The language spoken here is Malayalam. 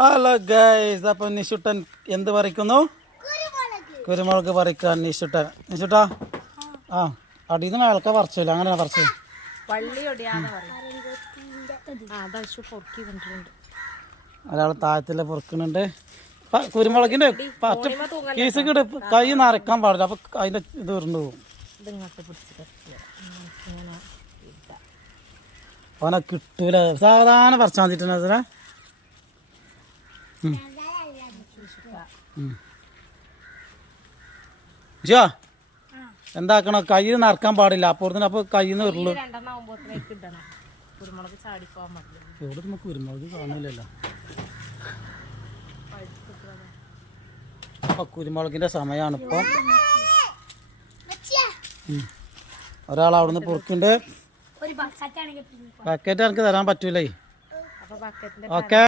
ഹലോ ഗൈസ്, അപ്പൊ നിഷുട്ടൻ എന്ത് പറിക്കുന്നു? കുരുമുളക് പറിക്കാൻ നിഷുട്ടൻ. നിഷുട്ടാ ആ അടിയിൽ നിന്ന് മേളക്ക പറിച്ചില്ല, അങ്ങനെ പറിച്ചു. ഒരാൾ താഴത്തില് പൊറുക്കുന്നുണ്ട്. കുരുമുളകിന്റെ പറ്റ കീസ് കിട് കൈ നരക്കാൻ പാടില്ല, അപ്പൊ അതിന്റെ ഇത് ഉരുണ്ടു പോകും. അവനെ കിട്ടൂല, സാധാരണ പറിച്ചാൽ മതിട്ട്. എന്താക്കണ കൈ നറക്കാൻ പാടില്ല, അപ്പുറത്തിന് അപ്പൊ കൈന്ന് ഉരുളു. എവിടെ നമുക്ക് കുരുമുളക് കാണില്ലല്ലോ. അപ്പൊ കുരുമുളകിന്റെ സമയമാണ് ഇപ്പൊ. ഒരാൾ അവിടുന്ന് പൊറുക്കുണ്ട്. ബക്കറ്റ് എനിക്ക് തരാൻ പറ്റൂലേ. ഓക്കെ.